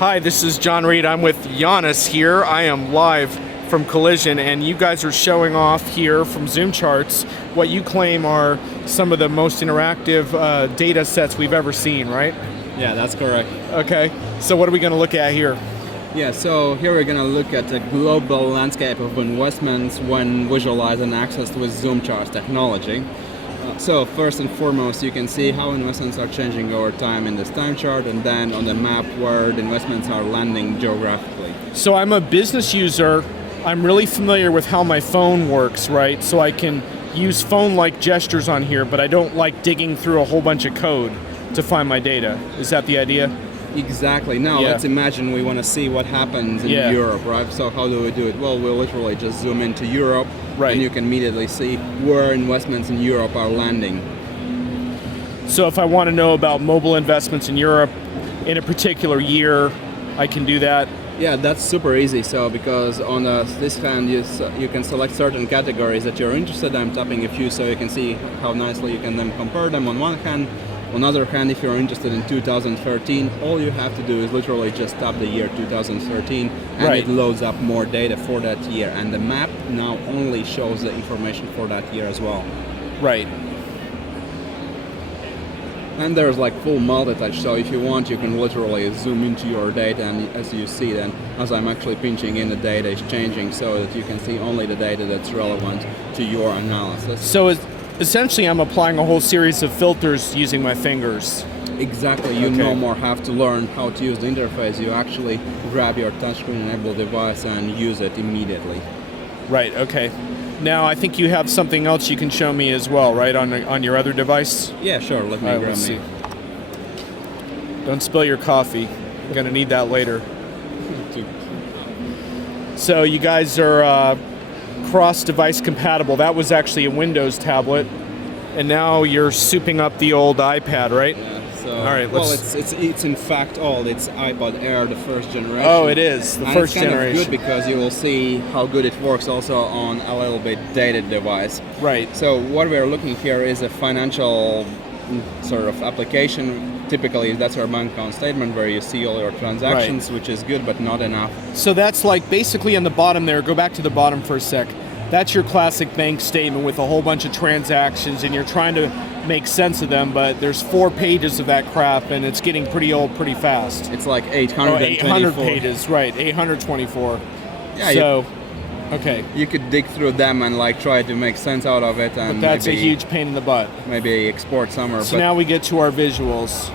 Hi, this is John Reed. I'm with Giannis here. I am live from Collision, and you guys are showing off here from ZoomCharts what you claim are some of the most interactive data sets we've ever seen, right? Yeah, that's correct. Okay, so what are we going to look at here? Yeah, so here we're going to look at the global landscape of investments when visualized and accessed with ZoomCharts technology. So first and foremost, you can see how investments are changing over time in this time chart, and then on the map where the investments are landing geographically. So I'm a business user. I'm really familiar with how my phone works, right? So I can use phone-like gestures on here, but I don't like digging through a whole bunch of code to find my data. Is that the idea? Exactly. Now let's imagine we want to see what happens in Europe, right? So how do we do it? Well, we'll literally just zoom into Europe, and you can immediately see where investments in Europe are landing. So if I want to know about mobile investments in Europe in a particular year, I can do that? Yeah, that's super easy. So because on this hand, you can select certain categories that you're interested in. I'm tapping a few so you can see how nicely you can then compare them on one hand. On the other hand, if you're interested in 2013, all you have to do is literally just tap the year 2013 and it loads up more data for that year. And the map now only shows the information for that year as well. Right. And there's like full multi-touch, so if you want, you can literally zoom into your data, and as you see then, as I'm actually pinching in, the data is changing so that you can see only the data that's relevant to your analysis. So essentially, I'm applying a whole series of filters using my fingers. Exactly. You no more have to learn how to use the interface. You actually grab your touchscreen-enabled device and use it immediately. Right. Okay. Now, I think you have something else you can show me as well, right, on your other device? Yeah, sure. Let me grab me. Don't spill your coffee. I'm going to need that later. So you guys are cross-device compatible. That was actually a Windows tablet, and now you're souping up the old iPad, right? Yeah. So, all right. Well, it's in fact old. It's iPod Air, the first generation. Oh, it is the first generation. It's kind of good because you will see how good it works also on a little bit dated device. Right. So what we're looking here is a financial sort of application. Typically, that's our bank account statement where you see all your transactions, which is good, but not enough. So that's like basically on the bottom there. Go back to the bottom for a sec. That's your classic bank statement with a whole bunch of transactions, and you're trying to make sense of them, but there's 4 pages of that crap, and it's getting pretty old pretty fast. It's like 824. 800 pages, right, 824. Yeah, so, okay. You could dig through them and like try to make sense out of it. And but that's a huge pain in the butt. Maybe export somewhere. So now we get to our visuals.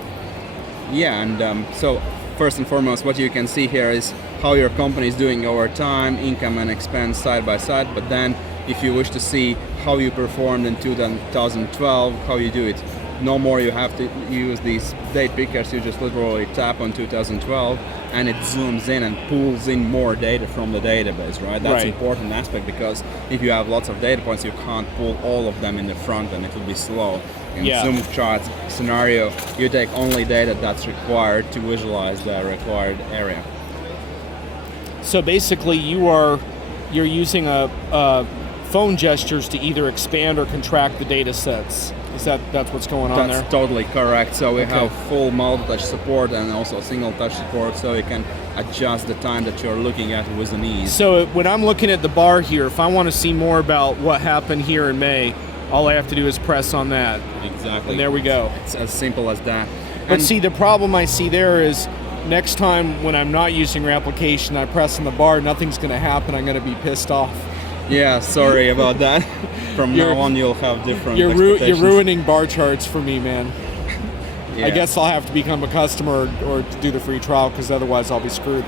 Yeah, and so first and foremost, what you can see here is how your company is doing over time, income and expense side by side. But then, if you wish to see how you performed in 2012, how you do it, no more you have to use these date pickers. You just literally tap on 2012, and it zooms in and pulls in more data from the database. Right, that's an important aspect because if you have lots of data points, you can't pull all of them in the front, and it will be slow. In ZoomCharts scenario, you take only data that's required to visualize the required area. So basically, you're using a phone gestures to either expand or contract the data sets. That's what's going on there? That's totally correct. So we have full multi-touch support and also single touch support, so you can adjust the time that you're looking at with an ease. So when I'm looking at the bar here, if I want to see more about what happened here in May, all I have to do is press on that. Exactly. And there we go. It's as simple as that. But see, the problem I see there is next time when I'm not using your application, I press on the bar, nothing's going to happen. I'm going to be pissed off. Yeah, sorry about that. From now on, you'll have different expectations. You're ruining bar charts for me, man. Yeah. I guess I'll have to become a customer or do the free trial because otherwise I'll be screwed.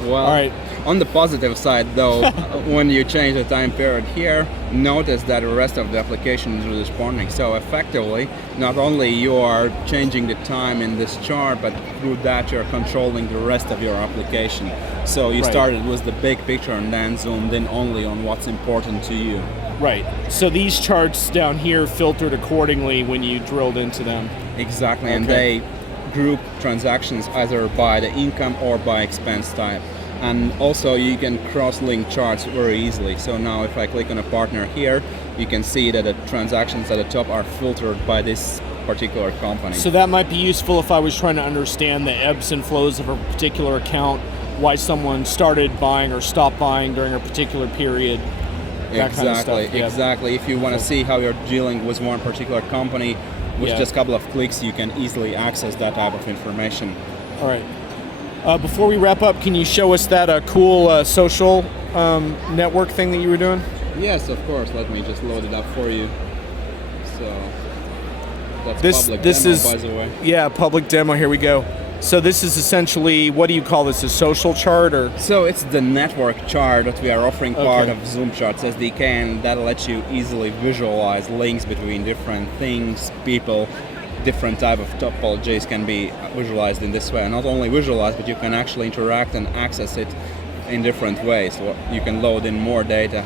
Well, all right. On the positive side, though, when you change the time period here, notice that the rest of the application is responding. So effectively, not only you are changing the time in this chart, but through that you're controlling the rest of your application. So you started with the big picture and then zoomed in only on what's important to you. Right. So these charts down here filtered accordingly when you drilled into them. Exactly, and they group transactions either by the income or by expense type. And also you can cross-link charts very easily. So now if I click on a partner here, you can see that the transactions at the top are filtered by this particular company. So that might be useful if I was trying to understand the ebbs and flows of a particular account, why someone started buying or stopped buying during a particular period. That kind of stuff. Yeah. Exactly. If you want to see how you're dealing with one particular company, with just a couple of clicks, you can easily access that type of information. All right. Before we wrap up, can you show us that cool social network thing that you were doing? Yes, of course. Let me just load it up for you. So that's this public this demo, is by the way. Yeah, public demo. Here we go. So this is essentially, what do you call this? A social chart, or? So it's the network chart that we are offering part Okay. of ZoomCharts SDK, and that lets you easily visualize links between different things, people. Different type of topologies can be visualized in this way. And not only visualized, but you can actually interact and access it in different ways. So you can load in more data.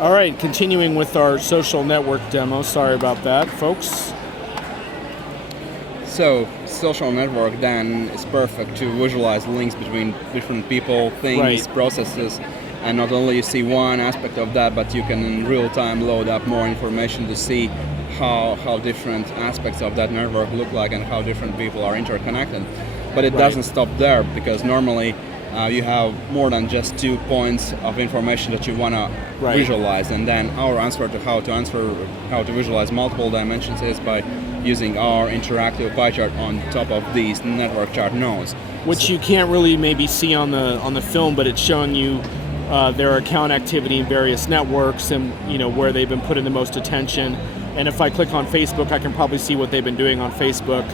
All right, continuing with our social network demo. Sorry about that, folks. So social network then is perfect to visualize links between different people, things, Right. processes, and not only you see one aspect of that, but you can in real time load up more information to see how different aspects of that network look like and how different people are interconnected. But it Right. doesn't stop there, because normally you have more than just 2 points of information that you want to Right. visualize, and then our answer to how to visualize multiple dimensions is by using our interactive pie chart on top of these network chart nodes. Which you can't really maybe see on the film, but it's showing you their account activity in various networks, and where they've been putting the most attention. And if I click on Facebook, I can probably see what they've been doing on Facebook.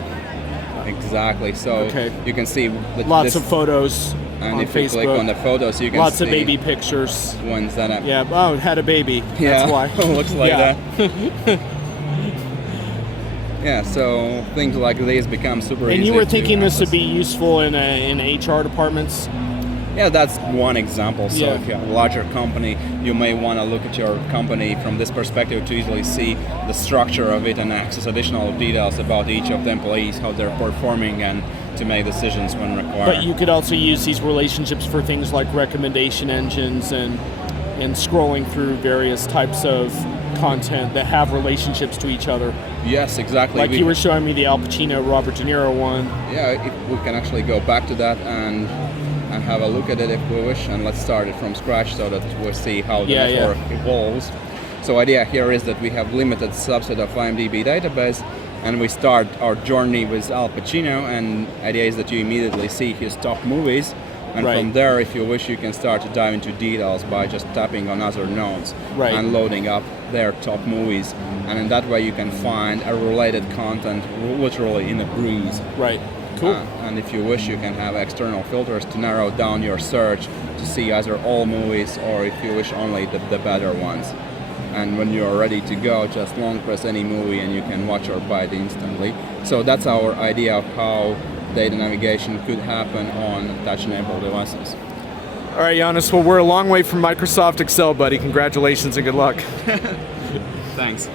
Exactly. So Okay. you can see that Lots of photos and on if you Facebook. click on the photos, you can Lots see of baby pictures. ones that have Yeah. Oh, it had a baby. That's why. looks like Yeah. that. Yeah, so things like these become super easy. And you were to thinking this would access. be useful in HR departments? Yeah, that's one example. So Yeah. if you have a larger company, you may want to look at your company from this perspective to easily see the structure of it and access additional details about each of the employees, how they're performing, and to make decisions when required. But you could also use these relationships for things like recommendation engines and scrolling through various types of content that have relationships to each other. Yes, exactly. Like you were showing me the Al Pacino, Robert De Niro one. Yeah, if we can actually go back to that and have a look at it if we wish, and let's start it from scratch so that we'll see how the network evolves. So idea here is that we have limited subset of IMDb database, and we start our journey with Al Pacino, and idea is that you immediately see his top movies, and Right. from there, if you wish, you can start to dive into details by just tapping on other nodes Right. and loading up their top movies, and in that way you can find a related content literally in a breeze. Right. Cool. And if you wish, you can have external filters to narrow down your search to see either all movies, or if you wish, only the better ones. And when you're ready to go, just long press any movie and you can watch or buy it instantly. So that's our idea of how data navigation could happen on touch-enabled devices. All right, Giannis. Well, we're a long way from Microsoft Excel, buddy. Congratulations and good luck. Thanks.